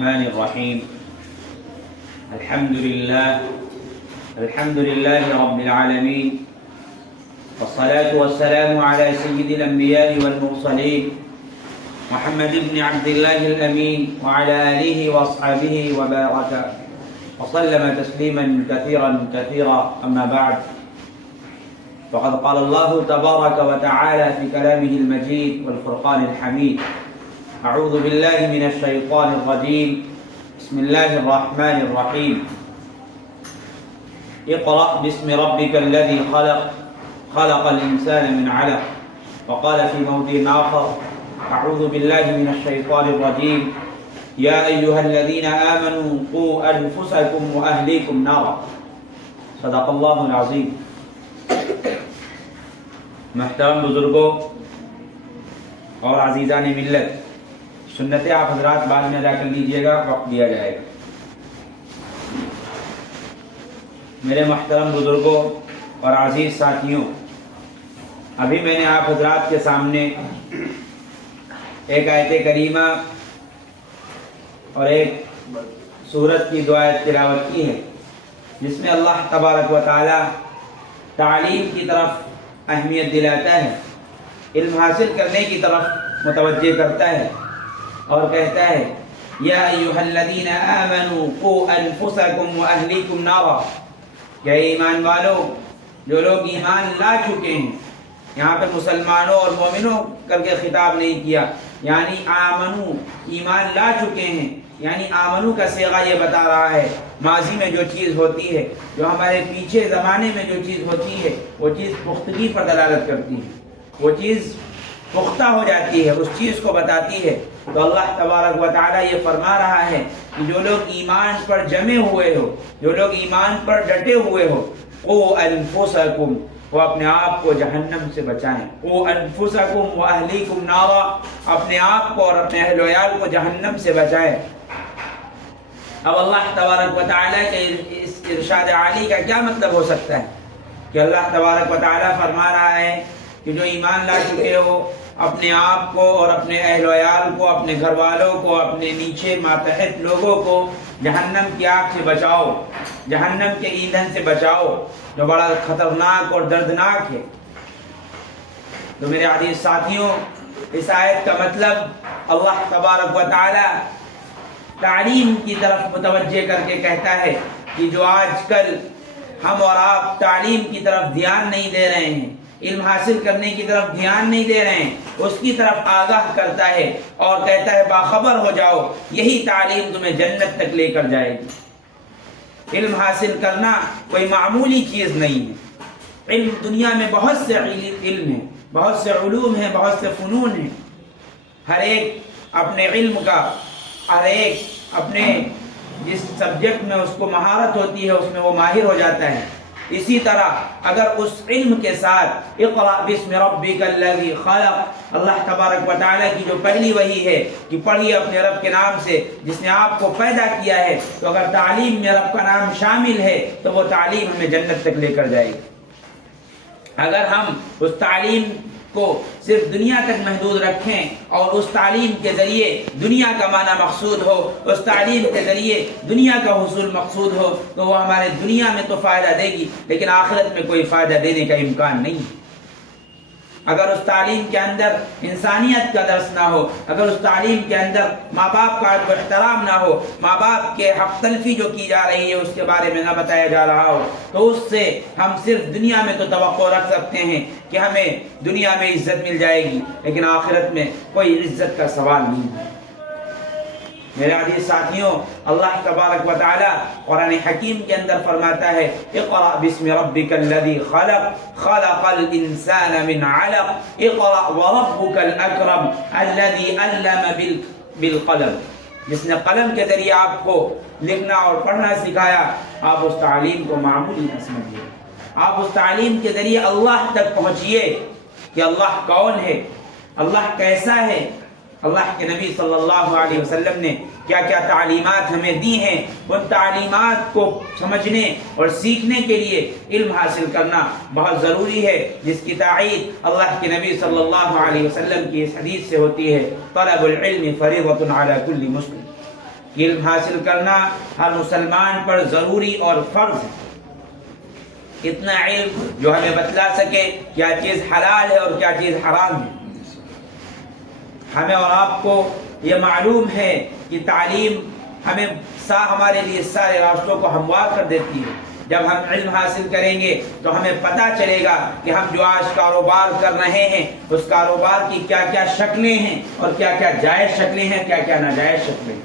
الرحمن الرحيم الحمد لله رب العالمين والصلاة والسلام على سيد الأنبياء والمرسلين محمد بن عبد الله الأمين وعلى آله وأصحابه وبارك وسلم تسليما كثيرا أما بعد فقد قال الله تبارك وتعالى في كلامه المجيد والفرقان الحميد أعوذ بالله من الشيطان الرجيم بسم الله الرحمن الرحيم اقرأ باسم ربك الذي خلق الإنسان من علق وقال في موضع آخر أعوذ بالله من الشيطان الرجيم يا أيها الذين آمنوا قوا أنفسكم وأهليكم نارا صدق الله العظيم. محترم بزرگوں اور عزیزان ملت، سنت آپ حضرات بعد میں ادا کر لیجئے گا، وقت دیا جائے گا. میرے محترم بزرگوں اور عزیز ساتھیوں، ابھی میں نے آپ حضرات کے سامنے ایک آیت کریمہ اور ایک سورت کی دو آیت تلاوت کی ہے، جس میں اللہ تبارک و تعالی تعلیم کی طرف اہمیت دلاتا ہے، علم حاصل کرنے کی طرف متوجہ کرتا ہے اور کہتا ہے یا ایھا الذین آمنوا قوا انفسکم واہلیکم نارا، کہ ایمان والو، جو لوگ ایمان لا چکے ہیں، یہاں پہ مسلمانوں اور مومنوں کر کے خطاب نہیں کیا، یعنی آمنو، ایمان لا چکے ہیں، یعنی آمنو کا صیغہ یہ بتا رہا ہے ماضی میں جو چیز ہوتی ہے، جو ہمارے پیچھے زمانے میں جو چیز ہوتی ہے، وہ چیز پختگی پر دلالت کرتی ہے، وہ چیز پختہ ہو جاتی ہے، اس چیز کو بتاتی ہے. تو اللہ تبارک و تعالی یہ فرما رہا ہے کہ جو لوگ ایمان پر جمے ہوئے ہو، جو لوگ ایمان پر ڈٹے ہوئے ہو، قوا انفسکم، وہ اپنے آپ کو جہنم سے بچائیں. قوا انفسکم واہلیکم نارا، اپنے آپ کو اور اپنے اہل و عیال کو جہنم سے بچائیں. اب اللہ تبارک و تعالی کے اس ارشاد عالی کا کیا مطلب ہو سکتا ہے کہ اللہ تبارک و تعالی فرما رہا ہے کہ جو ایمان لا چکے ہو، اپنے آپ کو اور اپنے اہل و عیال کو، اپنے گھر والوں کو، اپنے نیچے ماتحت لوگوں کو جہنم کی آگ سے بچاؤ، جہنم کے ایندھن سے بچاؤ، جو بڑا خطرناک اور دردناک ہے. تو میرے عزیز ساتھیوں، اس آیت کا مطلب اللہ تبارک و تعالی تعلیم کی طرف متوجہ کر کے کہتا ہے کہ جو آج کل ہم اور آپ تعلیم کی طرف دھیان نہیں دے رہے ہیں، علم حاصل کرنے کی طرف دھیان نہیں دے رہے ہیں، اس کی طرف آگاہ کرتا ہے اور کہتا ہے باخبر ہو جاؤ، یہی تعلیم تمہیں جنت تک لے کر جائے گی. علم حاصل کرنا کوئی معمولی چیز نہیں ہے. علم، دنیا میں بہت سے علم ہیں، بہت سے علوم ہیں، بہت سے فنون ہیں. ہر ایک اپنے علم کا، ہر ایک اپنے جس سبجیکٹ میں اس کو مہارت ہوتی ہے اس میں وہ ماہر ہو جاتا ہے. اسی طرح اگر اس علم کے ساتھ اقرأ باسم ربک الذی خلق، اللہ تبارک و تعالیٰ کی جو پہلی وحی ہے کہ پڑھیے اپنے رب کے نام سے جس نے آپ کو پیدا کیا ہے، تو اگر تعلیم میں رب کا نام شامل ہے تو وہ تعلیم ہمیں جنت تک لے کر جائے گی. اگر ہم اس تعلیم کو صرف دنیا تک محدود رکھیں اور اس تعلیم کے ذریعے دنیا کا معنی مقصود ہو، اس تعلیم کے ذریعے دنیا کا حصول مقصود ہو، تو وہ ہمارے دنیا میں تو فائدہ دے گی لیکن آخرت میں کوئی فائدہ دینے کا امکان نہیں. اگر اس تعلیم کے اندر انسانیت کا درس نہ ہو، اگر اس تعلیم کے اندر ماں باپ کا ادب و احترام نہ ہو، ماں باپ کے حق تلفی جو کی جا رہی ہے اس کے بارے میں نہ بتایا جا رہا ہو، تو اس سے ہم صرف دنیا میں تو توقع رکھ سکتے ہیں کہ ہمیں دنیا میں عزت مل جائے گی لیکن آخرت میں کوئی عزت کا سوال نہیں ہے. میرے عزیز ساتھیوں، اللہ تبارک و تعالی قرآن حکیم کے اندر فرماتا ہے اقرأ باسم ربک الذی خلق خلق الانسان من علق اقرأ وربک الاکرم الذی علم بالقلم، جس نے قلم کے ذریعے آپ کو لکھنا اور پڑھنا سکھایا. آپ اس تعلیم کو معمولی نہ سمجھیے، آپ اس تعلیم کے ذریعے اللہ تک پہنچیے کہ اللہ کون ہے، اللہ کیسا ہے، اللہ کے نبی صلی اللہ علیہ وسلم نے کیا کیا تعلیمات ہمیں دی ہیں. ان تعلیمات کو سمجھنے اور سیکھنے کے لیے علم حاصل کرنا بہت ضروری ہے، جس کی تائید اللہ کے نبی صلی اللہ علیہ وسلم کی اس حدیث سے ہوتی ہے طلب العلم فریضۃ علی کل مسلم. علم حاصل کرنا ہر مسلمان پر ضروری اور فرض ہے۔ اتنا علم جو ہمیں بتلا سکے کیا چیز حلال ہے اور کیا چیز حرام ہے۔ ہمیں اور آپ کو یہ معلوم ہے کہ تعلیم ہمیں ہمارے لیے سارے راستوں کو ہموار کر دیتی ہے۔ جب ہم علم حاصل کریں گے تو ہمیں پتہ چلے گا کہ ہم جو آج کاروبار کر رہے ہیں اس کاروبار کی کیا کیا شکلیں ہیں اور کیا کیا جائز شکلیں ہیں، کیا کیا ناجائز شکلیں ہیں،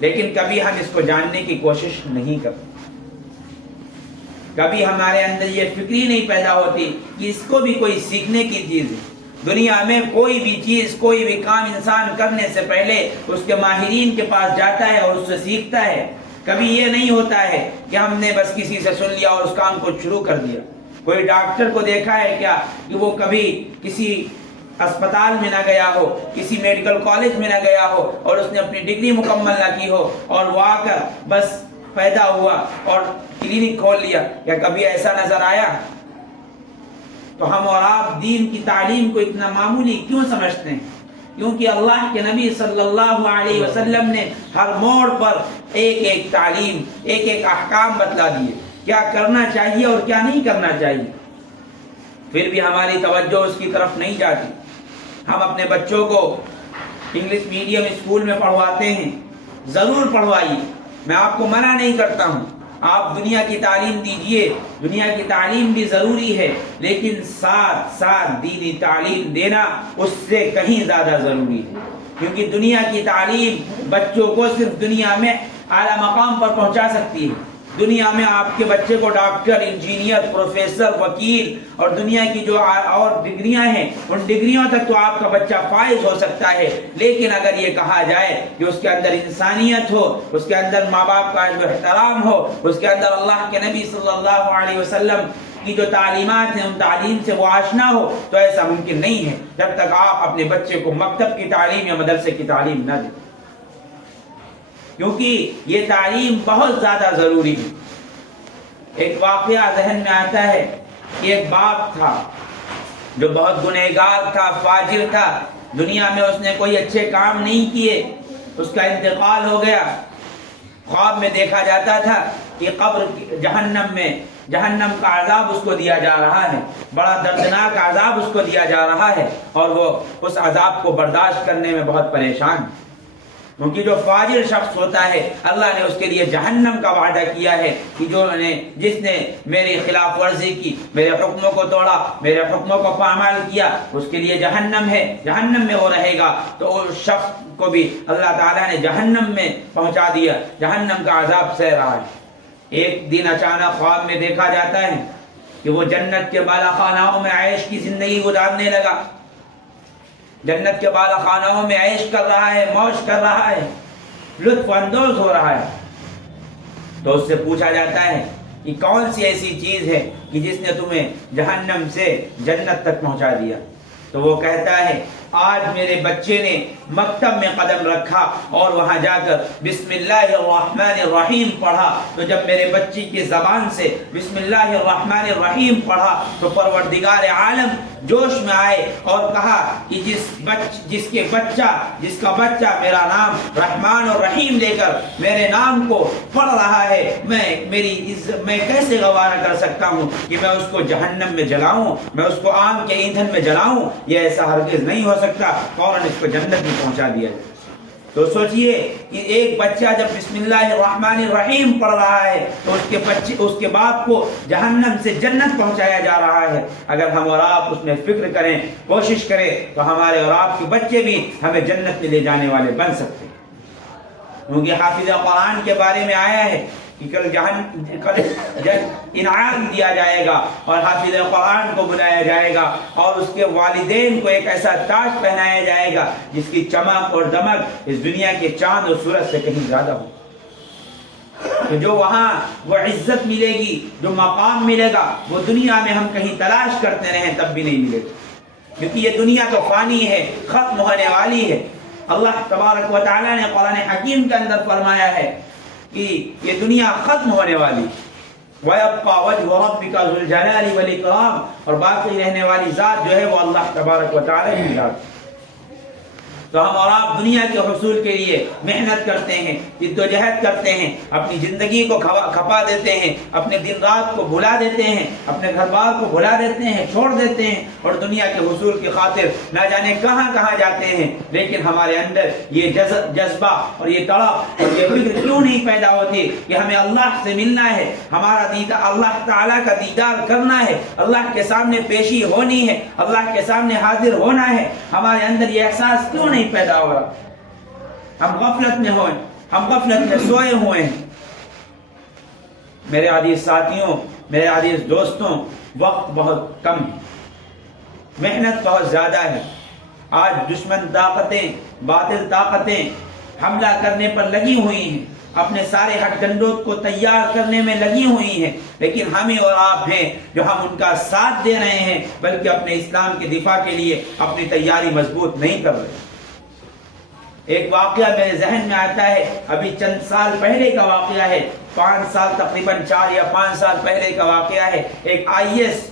لیکن کبھی ہم اس کو جاننے کی کوشش نہیں کرتے۔ کبھی ہمارے اندر یہ فکری نہیں پیدا ہوتی کہ اس کو بھی کوئی سیکھنے کی چیز ہے۔ دنیا میں کوئی بھی چیز، کوئی بھی کام انسان کرنے سے پہلے اس کے ماہرین کے پاس جاتا ہے اور اس سے سیکھتا ہے۔ کبھی یہ نہیں ہوتا ہے کہ ہم نے بس کسی سے سن لیا اور اس کام کو شروع کر دیا۔ کوئی ڈاکٹر کو دیکھا ہے کیا کہ وہ کبھی کسی اسپتال میں نہ گیا ہو، کسی میڈیکل کالج میں نہ گیا ہو اور اس نے اپنی ڈگری مکمل نہ کی ہو اور وہ آ کر بس پیدا ہوا اور کلینک کھول لیا؟ کیا کبھی ایسا نظر آیا؟ تو ہم اور آپ دین کی تعلیم کو اتنا معمولی کیوں سمجھتے ہیں؟ کیونکہ اللہ کے نبی صلی اللہ علیہ وسلم نے ہر موڑ پر ایک ایک تعلیم، ایک ایک احکام بتلا دیے، کیا کرنا چاہیے اور کیا نہیں کرنا چاہیے۔ پھر بھی ہماری توجہ اس کی طرف نہیں جاتی۔ ہم اپنے بچوں کو انگلش میڈیم اسکول میں پڑھواتے ہیں، ضرور پڑھوائیے، میں آپ کو منع نہیں کرتا ہوں، آپ دنیا کی تعلیم دیجئے، دنیا کی تعلیم بھی ضروری ہے، لیکن ساتھ ساتھ دینی تعلیم دینا اس سے کہیں زیادہ ضروری ہے، کیونکہ دنیا کی تعلیم بچوں کو صرف دنیا میں اعلیٰ مقام پر پہنچا سکتی ہے۔ دنیا میں آپ کے بچے کو ڈاکٹر، انجینئر، پروفیسر، وکیل اور دنیا کی جو اور ڈگریاں ہیں ان ڈگریوں تک تو آپ کا بچہ فائز ہو سکتا ہے، لیکن اگر یہ کہا جائے کہ اس کے اندر انسانیت ہو، اس کے اندر ماں باپ کا احترام ہو، اس کے اندر اللہ کے نبی صلی اللہ علیہ وسلم کی جو تعلیمات ہیں ان تعلیم سے وہ آشنا ہو، تو ایسا ممکن نہیں ہے جب تک آپ اپنے بچے کو مکتب کی تعلیم یا مدرسے کی تعلیم نہ دیں، کیونکہ یہ تعلیم بہت زیادہ ضروری ہے۔ ایک واقعہ ذہن میں آتا ہے کہ ایک باپ تھا جو بہت گنہگار تھا، فاجر تھا، دنیا میں اس نے کوئی اچھے کام نہیں کیے، اس کا انتقال ہو گیا۔ خواب میں دیکھا جاتا تھا کہ قبر جہنم کا عذاب اس کو دیا جا رہا ہے، بڑا دردناک عذاب اس کو دیا جا رہا ہے، اور وہ اس عذاب کو برداشت کرنے میں بہت پریشان ہے، کیونکہ جو فاجر شخص ہوتا ہے اللہ نے اس کے لیے جہنم کا وعدہ کیا ہے کہ جس نے میری خلاف ورزی کی، میرے حکموں کو توڑا، میرے حکموں کو پامال کیا، اس کے لیے جہنم ہے، جہنم میں وہ رہے گا۔ تو اس شخص کو بھی اللہ تعالیٰ نے جہنم میں پہنچا دیا، جہنم کا عذاب سہ رہا ہے۔ ایک دن اچانک خواب میں دیکھا جاتا ہے کہ وہ جنت کے بالا خانوں میں عیش کی زندگی گزارنے لگا، جنت کے بالا خانوں میں عیش کر رہا ہے، موج کر رہا ہے، لطف اندوز ہو رہا ہے۔ تو اس سے پوچھا جاتا ہے کہ کون سی ایسی چیز ہے کہ جس نے تمہیں جہنم سے جنت تک پہنچا دیا؟ تو وہ کہتا ہے آج میرے بچے نے مکتب میں قدم رکھا اور وہاں جا کر بسم اللہ الرحمن الرحیم پڑھا، تو جب میرے بچی کی زبان سے بسم اللہ الرحمن الرحیم پڑھا تو پروردگار عالم جوش میں آئے اور کہا کہ جس کا بچہ میرا نام رحمان اور رحیم لے کر میرے نام کو پڑھ رہا ہے، میں کیسے گوارا کر سکتا ہوں کہ میں اس کو جہنم میں جلاؤں، میں اس کو آگ کے ایندھن میں جلاؤں؟ یہ ایسا ہرگز نہیں ہو سکتا، فوراً اس کو جنت میں پہنچا دیا جائے۔ تو سوچئے کہ ایک بچہ جب بسم اللہ الرحمن الرحیم پڑھ رہا ہے تو اس کے باپ کو جہنم سے جنت پہنچایا جا رہا ہے۔ اگر ہم اور آپ اس میں فکر کریں، کوشش کریں، تو ہمارے اور آپ کے بچے بھی ہمیں جنت میں لے جانے والے بن سکتے ہیں، کیونکہ حافظ قرآن کے بارے میں آیا ہے کہ کل انعام دیا جائے گا اور حافظ قرآن کو بلایا جائے گا اور اس کے والدین کو ایک ایسا تاج پہنایا جائے گا جس کی چمک اور دمک اس دنیا کے چاند اور سورج سے کہیں زیادہ ہو۔ تو جو وہاں وہ عزت ملے گی، جو مقام ملے گا، وہ دنیا میں ہم کہیں تلاش کرتے رہیں تب بھی نہیں ملے گا، کیونکہ یہ دنیا تو فانی ہے، ختم ہونے والی ہے۔ اللہ تبارک و تعالیٰ نے قرآن حکیم کے اندر فرمایا ہے کہ یہ دنیا ختم ہونے والی، وَيَبْقَى وَجْهُ رَبِّكَ ذُو الْجَلَالِ وَالْإِكْرَامِ، اور باقی رہنے والی ذات جو ہے وہ اللہ تبارک و تعالیٰ کی ذات۔ تو ہم اور آپ دنیا کے حصول کے لیے محنت کرتے ہیں، جدوجہد کرتے ہیں، اپنی زندگی کو کھپا دیتے ہیں، اپنے دن رات کو بھلا دیتے ہیں، اپنے گھر بار کو بھلا دیتے ہیں، چھوڑ دیتے ہیں، اور دنیا کے حصول کی خاطر نہ جانے کہاں کہاں جاتے ہیں۔ لیکن ہمارے اندر یہ جذبہ اور یہ تڑپ اور یہ فکر کیوں نہیں پیدا ہوتی کہ ہمیں اللہ سے ملنا ہے، ہمارا دیدار اللہ تعالیٰ کا دیدار کرنا ہے، اللہ کے سامنے پیشی ہونی ہے، اللہ کے سامنے حاضر ہونا ہے۔ ہمارے اندر یہ احساس کیوں نہیں پیدا ہو رہا؟ ہم غفلت میں ہوئے، ہم غفلت میں سوئے ہوئے ہیں۔ میرے عزیز ساتھیوں، میرے عزیز دوستوں، وقت بہت کم ہے، محنت بہت زیادہ ہے۔ آج دشمن طاقتیں، باطل طاقتیں حملہ کرنے پر لگی ہوئی ہیں، اپنے سارے ہتھ ڈنڈوں کو تیار کرنے میں لگی ہوئی ہیں، لیکن ہمیں اور آپ ہیں جو ہم ان کا ساتھ دے رہے ہیں، بلکہ اپنے اسلام کے دفاع کے لیے اپنی تیاری مضبوط نہیں کر رہے۔ ایک واقعہ میرے ذہن میں آتا ہے، ابھی چند سال پہلے کا واقعہ ہے، 5 سال تقریباً 4 یا 5 سال پہلے کا واقعہ ہے۔ ایک آئی ایس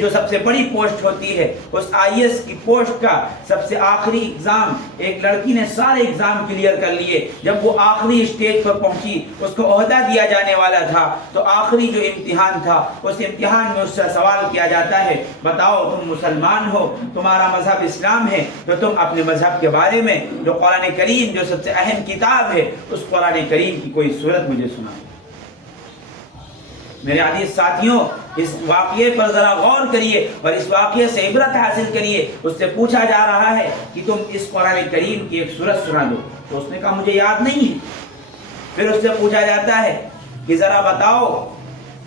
جو سب سے بڑی پوسٹ ہوتی ہے، اس آئی ایس کی پوسٹ کا سب سے آخری اگزام، ایک لڑکی نے سارے اگزام کلیئر کر لیے، جب وہ آخری اسٹیج پر پہنچی، اس کو عہدہ دیا جانے والا تھا، تو آخری جو امتحان تھا، اس امتحان میں اس سے سوال کیا جاتا ہے، بتاؤ تم مسلمان ہو، تمہارا مذہب اسلام ہے، تو تم اپنے مذہب کے بارے میں جو قرآن کریم جو سب سے اہم کتاب ہے، اس قرآن کریم کی کوئی صورت مجھے سناؤ۔ میرے عزیز ساتھیوں، اس واقعے پر ذرا غور کریے اور اس واقعے سے عبرت حاصل کریے۔ اس سے پوچھا جا رہا ہے کہ تم اس قرآن کریم کی ایک سورت سنا دو، تو اس نے کہا مجھے یاد نہیں ہے۔ پھر اس سے پوچھا جاتا ہے کہ ذرا بتاؤ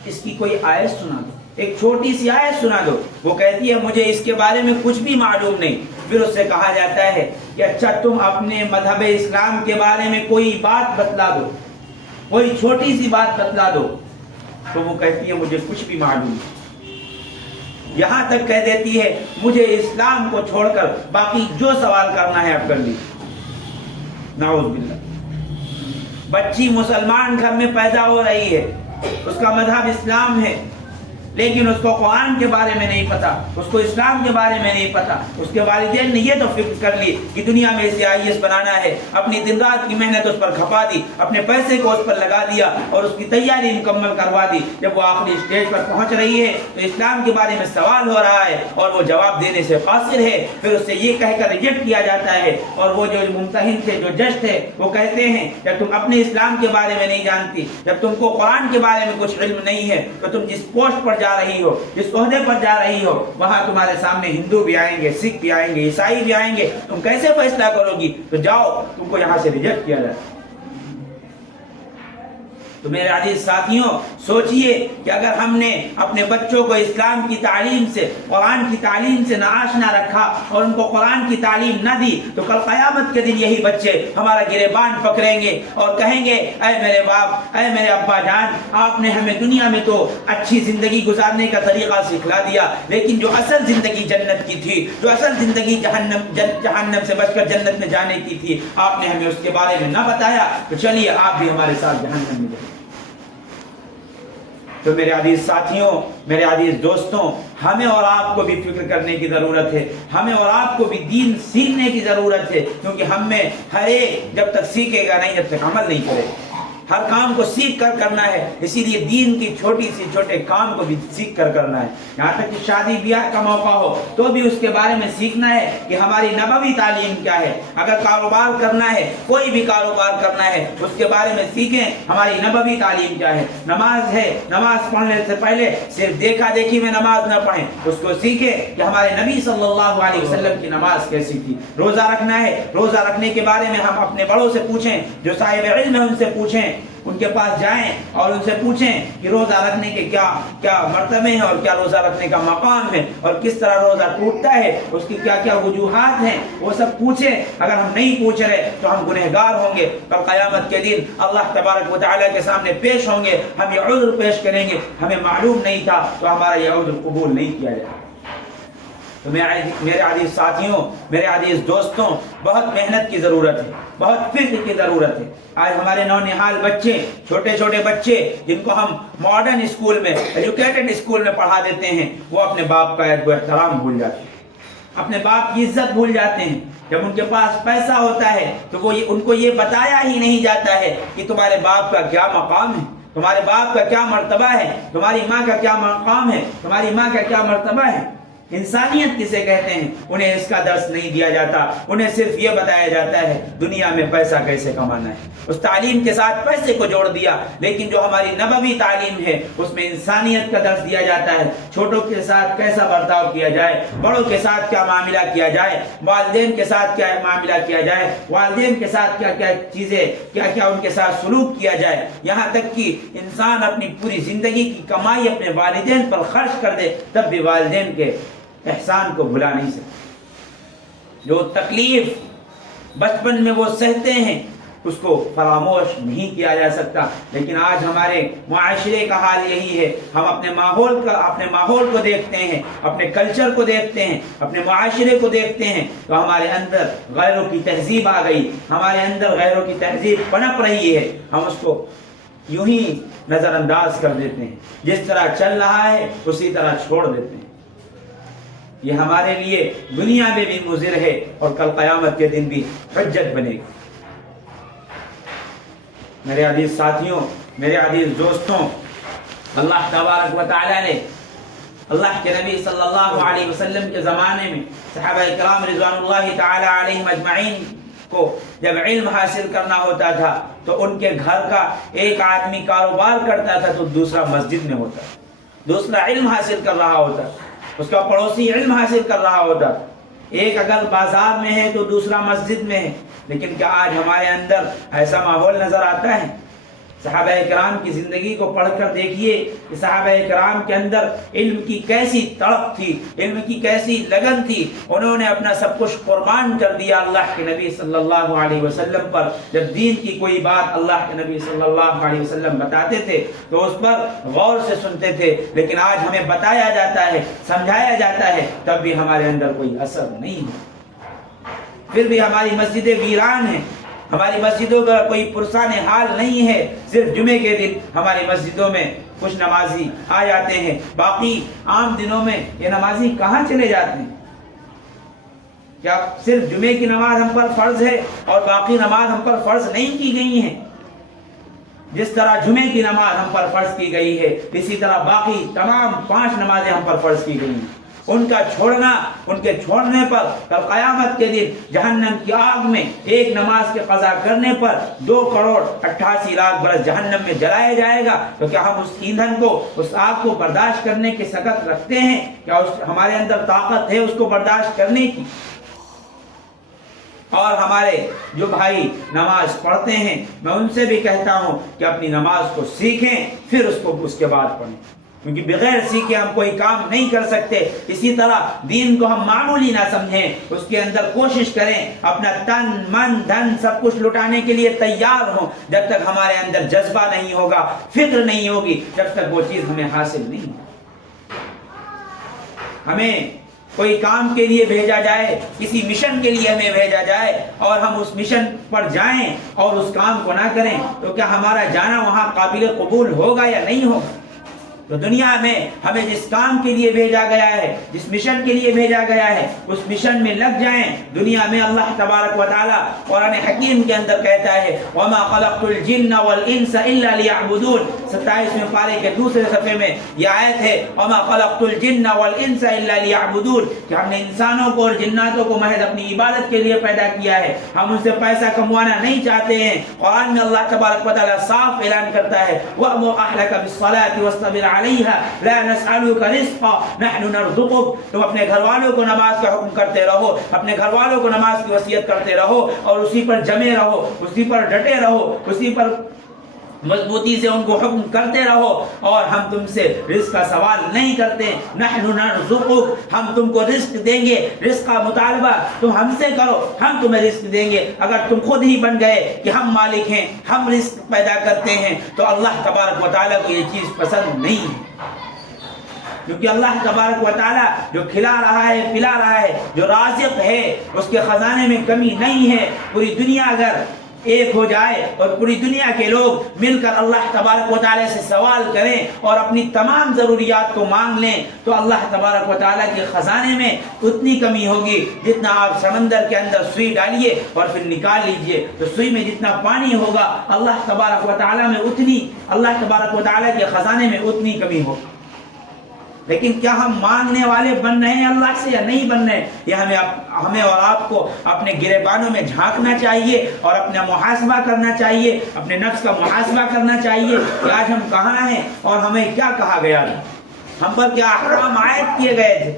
اس کی کوئی آیت سنا دو، ایک چھوٹی سی آیت سنا دو۔ وہ کہتی ہے مجھے اس کے بارے میں کچھ بھی معلوم نہیں۔ پھر اس سے کہا جاتا ہے کہ اچھا تم اپنے مذہب اسلام کے بارے میں کوئی بات بتلا دو، کوئی چھوٹی سی بات بتلا دو۔ تو وہ کہتی ہے مجھے کچھ بھی معلوم نہیں، یہاں تک کہہ دیتی ہے مجھے اسلام کو چھوڑ کر باقی جو سوال کرنا ہے آپ کر لیجیے۔ نعوذ باللہ، بچی مسلمان گھر میں پیدا ہو رہی ہے، اس کا مذہب اسلام ہے، لیکن اس کو قرآن کے بارے میں نہیں پتا، اس کو اسلام کے بارے میں نہیں پتا۔ اس کے والدین نے یہ تو فکر کر لی کہ دنیا میں اسے آئی ایس بنانا ہے، اپنی دن رات کی محنت اس پر کھپا دی، اپنے پیسے کو اس پر لگا دیا اور اس کی تیاری مکمل کروا دی۔ جب وہ آخری اسٹیج پر پہنچ رہی ہے تو اسلام کے بارے میں سوال ہو رہا ہے اور وہ جواب دینے سے قاصر ہے۔ پھر اس سے یہ کہہ کر ریجیکٹ کیا جاتا ہے، اور وہ جو ممتحن تھے، جو جج تھے، وہ کہتے ہیں جب تم اپنے اسلام کے بارے میں نہیں جانتی، جب تم کو قرآن کے بارے میں کچھ علم نہیں ہے، تو تم جس پوسٹ پر جا رہی ہو، جس عہدے پر جا رہی ہو، وہاں تمہارے سامنے ہندو بھی آئیں گے، سکھ بھی آئیں گے، عیسائی بھی آئیں گے، تم کیسے فیصلہ کرو گی؟ تو جاؤ، تم کو یہاں سے ریجیکٹ کیا جائے۔ تو میرے عزیز ساتھیوں، سوچئے کہ اگر ہم نے اپنے بچوں کو اسلام کی تعلیم سے، قرآن کی تعلیم سے ناآشنا رکھا اور ان کو قرآن کی تعلیم نہ دی، تو کل قیامت کے دن یہی بچے ہمارا گریبان پکڑیں گے اور کہیں گے اے میرے باپ، اے میرے ابا جان، آپ نے ہمیں دنیا میں تو اچھی زندگی گزارنے کا طریقہ سکھلا دیا، لیکن جو اصل زندگی جنت کی تھی، جو اصل زندگی جہنم سے بچ کر جنت میں جانے کی تھی، آپ نے ہمیں اس کے بارے میں نہ بتایا، تو چلیے آپ بھی ہمارے ساتھ جہنم میں جائیں۔ تو میرے عزیز ساتھیوں، میرے عزیز دوستوں، ہمیں اور آپ کو بھی فکر کرنے کی ضرورت ہے، ہمیں اور آپ کو بھی دین سیکھنے کی ضرورت ہے، کیونکہ ہم میں ہر ایک جب تک سیکھے گا نہیں، جب تک عمل نہیں کرے، ہر کام کو سیکھ کر کرنا ہے۔ اسی لیے دین کی چھوٹے کام کو بھی سیکھ کر کرنا ہے۔ یہاں تک کہ شادی بیاہ کا موقع ہو تو بھی اس کے بارے میں سیکھنا ہے کہ ہماری نبوی تعلیم کیا ہے۔ اگر کاروبار کرنا ہے، کوئی بھی کاروبار کرنا ہے، اس کے بارے میں سیکھیں ہماری نبوی تعلیم کیا ہے۔ نماز ہے، نماز پڑھنے سے پہلے صرف دیکھا دیکھی میں نماز نہ پڑھیں، اس کو سیکھیں کہ ہمارے نبی صلی اللہ علیہ وسلم کی نماز کیسی تھی۔ روزہ رکھنا ہے، روزہ رکھنے کے بارے میں ہم اپنے بڑوں سے پوچھیں، جو صاحب علم ہے ان سے پوچھیں، ان کے پاس جائیں اور ان سے پوچھیں کہ روزہ رکھنے کے کیا مرتبے ہیں اور کیا روزہ رکھنے کا مقام ہے اور کس طرح روزہ ٹوٹتا ہے، اس کی کیا کیا وجوہات ہیں، وہ سب پوچھیں۔ اگر ہم نہیں پوچھ رہے تو ہم گنہگار ہوں گے، کل قیامت کے دن اللہ تبارک و تعالیٰ کے سامنے پیش ہوں گے، ہم یہ عذر پیش کریں گے ہمیں معلوم نہیں تھا، تو ہمارا یہ عذر قبول نہیں کیا جائے۔ تو میرے عزیز ساتھیوں، میرے عزیز دوستوں، بہت محنت کی ضرورت ہے، بہت فکر کی ضرورت ہے۔ آج ہمارے نونہال بچے، چھوٹے بچے جن کو ہم ماڈرن اسکول میں، ایجوکیٹڈ اسکول میں پڑھا دیتے ہیں، وہ اپنے باپ کا ادب و احترام بھول جاتے ہیں، اپنے باپ کی عزت بھول جاتے ہیں. جب ان کے پاس پیسہ ہوتا ہے تو ان کو یہ بتایا ہی نہیں جاتا ہے کہ تمہارے باپ کا کیا مقام ہے، تمہارے باپ کا کیا مرتبہ ہے، تمہاری ماں کا کیا مقام ہے، تمہاری ماں کا کیا مرتبہ ہے. انسانیت کسے کہتے ہیں، انہیں اس کا درس نہیں دیا جاتا. انہیں صرف یہ بتایا جاتا ہے دنیا میں پیسہ کیسے کمانا ہے. اس تعلیم کے ساتھ پیسے کو جوڑ دیا، لیکن جو ہماری نبوی تعلیم ہے اس میں انسانیت کا درس دیا جاتا ہے. چھوٹوں کے ساتھ کیسا برتاؤ کیا جائے، بڑوں کے ساتھ کیا معاملہ کیا جائے، والدین کے ساتھ کیا معاملہ کیا جائے، والدین کے ساتھ کیا کیا چیزیں، کیا کیا ان کے ساتھ سلوک کیا جائے. یہاں تک کہ انسان اپنی پوری زندگی کی کمائی اپنے والدین پر خرچ کر دے تب بھی والدین کے احسان کو بھلا نہیں سکتے. جو تکلیف بچپن میں وہ سہتے ہیں اس کو فراموش نہیں کیا جا سکتا. لیکن آج ہمارے معاشرے کا حال یہی ہے. ہم اپنے ماحول کو دیکھتے ہیں، اپنے کلچر کو دیکھتے ہیں، اپنے معاشرے کو دیکھتے ہیں تو ہمارے اندر غیروں کی تہذیب آ گئی، ہمارے اندر غیروں کی تہذیب پنپ رہی ہے. ہم اس کو یوں ہی نظر انداز کر دیتے ہیں، جس طرح چل رہا ہے اسی طرح چھوڑ دیتے ہیں. یہ ہمارے لیے دنیا میں بھی مضر ہے اور کل قیامت کے دن بھی حجت بنے گی. میرے عزیز ساتھیوں، میرے عزیز دوستوں، اللہ تبارک و تعالی نے اللہ کے نبی صلی اللہ علیہ وسلم کے زمانے میں صحابہ کرام رضوان اللہ تعالی علیہم اجمعین کو جب علم حاصل کرنا ہوتا تھا تو ان کے گھر کا ایک آدمی کاروبار کرتا تھا تو دوسرا مسجد میں ہوتا، دوسرا علم حاصل کر رہا ہوتا، اس کا پڑوسی علم حاصل کر رہا ہوتا. ایک اگر بازار میں ہے تو دوسرا مسجد میں ہے. لیکن کیا آج ہمارے اندر ایسا ماحول نظر آتا ہے؟ صحابہ کرام کی زندگی کو پڑھ کر دیکھیے کہ صحابہ کرام کے اندر علم کی کیسی تڑپ تھی، علم کی کیسی لگن تھی. انہوں نے اپنا سب کچھ قربان کر دیا اللہ کے نبی صلی اللہ علیہ وسلم پر. جب دین کی کوئی بات اللہ کے نبی صلی اللہ علیہ وسلم بتاتے تھے تو اس پر غور سے سنتے تھے. لیکن آج ہمیں بتایا جاتا ہے، سمجھایا جاتا ہے، تب بھی ہمارے اندر کوئی اثر نہیں ہے. پھر بھی ہماری مسجدیں ویران ہیں، ہماری مسجدوں کا کوئی پرسان حال نہیں ہے. صرف جمعے کے دن ہماری مسجدوں میں کچھ نمازی آ جاتے ہیں، باقی عام دنوں میں یہ نمازی کہاں چلے جاتے ہیں؟ کیا صرف جمعے کی نماز ہم پر فرض ہے اور باقی نماز ہم پر فرض نہیں کی گئی ہیں؟ جس طرح جمعے کی نماز ہم پر فرض کی گئی ہے اسی طرح باقی تمام 5 نمازیں ہم پر فرض کی گئی ہیں. ان کا چھوڑنا، ان کے چھوڑنے پر کل قیامت کے دن جہنم کی آگ میں ایک نماز کے قضا کرنے پر 2,88,00,000 برس جہنم میں جلایا جائے گا. تو کیا ہم اس ایندھن کو، اس آگ کو برداشت کرنے کی سکت رکھتے ہیں؟ کیا ہمارے اندر طاقت ہے اس کو برداشت کرنے کی؟ اور ہمارے جو بھائی نماز پڑھتے ہیں میں ان سے بھی کہتا ہوں کہ اپنی نماز کو سیکھیں پھر اس کے بعد پڑھیں، کیونکہ بغیر سیکھے ہم کوئی کام نہیں کر سکتے. اسی طرح دین کو ہم معمولی نہ سمجھیں، اس کے اندر کوشش کریں، اپنا تن من دھن سب کچھ لٹانے کے لیے تیار ہوں. جب تک ہمارے اندر جذبہ نہیں ہوگا، فکر نہیں ہوگی، جب تک وہ چیز ہمیں حاصل نہیں ہوگی. ہمیں کوئی کام کے لیے بھیجا جائے، کسی مشن کے لیے ہمیں بھیجا جائے اور ہم اس مشن پر جائیں اور اس کام کو نہ کریں تو کیا ہمارا جانا وہاں قابل قبول ہوگا یا نہیں ہوگا؟ تو دنیا میں ہمیں جس کام کے لیے بھیجا گیا ہے، جس مشن کے لیے بھیجا گیا ہے، اس مشن میں لگ جائیں. دنیا میں اللہ تبارک و تعالی قرآن حکیم کے اندر کہتا ہے وَمَا خَلَقْتُ الْجِنَّ وَالْإِنسَ إِلَّا لِيَعْبُدُونَ. 27ویں پارے کے دوسرے صفحے میں یہ آیت ہے وَمَا خَلَقْتُ الْجِنَّ وَالْإِنسَ إِلَّا لِيَعْبُدُونَ، کہ ہم نے انسانوں کو اور جناتوں کو محض اپنی عبادت کے لیے پیدا کیا ہے، ہم ان سے پیسہ کموانا نہیں چاہتے ہیں. قرآن میں اللہ تبارک و تعالی صاف اعلان کرتا ہے وَأْمُرْ أَهْلَكَ بِالصَّلَاةِ وَاصْطَبِرْ عَلَيْهَا لَا نَسْأَلُكَ رِزْقًا نَحْنُ نَرْزُقُكَ. تم اپنے گھر والوں کو نماز کا حکم کرتے رہو، اپنے گھر والوں کو نماز کی وصیت کرتے رہو اور اسی پر جمے رہو، اسی پر ڈٹے رہو، اسی پر مضبوطی سے ان کو حکم کرتے رہو. اور ہم تم سے رزق کا سوال نہیں کرتے. نحن نرزقک، ہم تم کو رزق دیں گے. رزق کا مطالبہ تم ہم سے کرو، ہم تمہیں رزق دیں گے. اگر تم خود ہی بن گئے کہ ہم مالک ہیں، ہم رزق پیدا کرتے ہیں تو اللہ تبارک و تعالیٰ کو یہ چیز پسند نہیں ہے. کیونکہ اللہ تبارک و تعالیٰ جو کھلا رہا ہے، پلا رہا ہے، جو رازق ہے، اس کے خزانے میں کمی نہیں ہے. پوری دنیا اگر ایک ہو جائے اور پوری دنیا کے لوگ مل کر اللہ تبارک و تعالیٰ سے سوال کریں اور اپنی تمام ضروریات کو مانگ لیں تو اللہ تبارک و تعالیٰ کے خزانے میں اتنی کمی ہوگی جتنا آپ سمندر کے اندر سوئی ڈالیے اور پھر نکال لیجئے تو سوئی میں جتنا پانی ہوگا اللہ تبارک و تعالیٰ میں اتنی اللہ تبارک و تعالیٰ کے خزانے میں اتنی کمی ہوگی. لیکن کیا ہم مانگنے والے بن رہے ہیں اللہ سے یا نہیں بن رہے؟ یہ ہمیں اور آپ کو اپنے گریبانوں میں جھانکنا چاہیے اور اپنا محاسبہ کرنا چاہیے، اپنے نفس کا محاسبہ کرنا چاہیے کہ آج ہم کہاں ہیں اور ہمیں کیا کہا گیا تھا، ہم پر کیا احکام عائد کیے گئے تھے.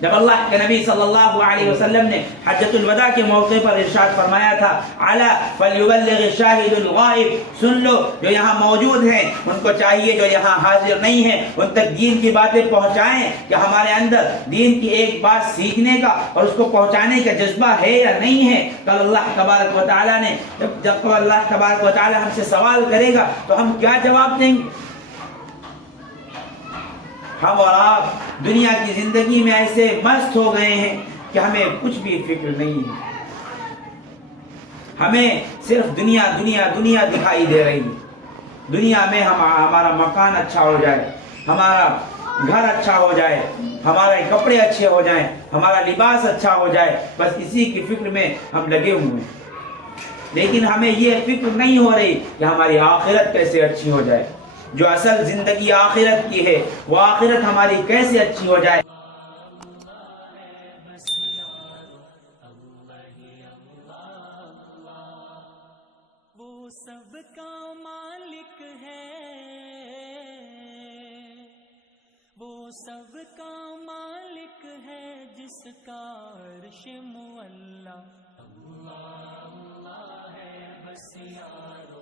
جب اللہ کے نبی صلی اللہ علیہ وسلم نے حجۃ الوداع کے موقع پر ارشاد فرمایا تھا الا فلیبلغ الشاہد الغائب، سن لو جو یہاں موجود ہیں ان کو چاہیے جو یہاں حاضر نہیں ہیں ان تک دین کی باتیں پہنچائیں کہ ہمارے اندر دین کی ایک بات سیکھنے کا اور اس کو پہنچانے کا جذبہ ہے یا نہیں ہے. کل اللہ تبارک و تعالیٰ نے جب اللہ تبارک و تعالیٰ ہم سے سوال کرے گا تو ہم کیا جواب دیں گے؟ ہم اور آپ دنیا کی زندگی میں ایسے مست ہو گئے ہیں کہ ہمیں کچھ بھی فکر نہیں ہے، ہمیں صرف دنیا دنیا دنیا دکھائی دے رہی ہے. دنیا میں ہمارا مکان اچھا ہو جائے، ہمارا گھر اچھا ہو جائے، ہمارے کپڑے اچھے ہو جائیں، ہمارا لباس اچھا ہو جائے، بس اسی کی فکر میں ہم لگے ہوئے ہیں. لیکن ہمیں یہ فکر نہیں ہو رہی کہ ہماری آخرت کیسے اچھی ہو جائے. جو اصل زندگی آخرت کی ہے وہ آخرت ہماری کیسے اچھی ہو جائے. وہ سب کا مالک ہے، وہ سب کا مالک ہے جس کا عرش معلا اللہ اللہ ہے بس یار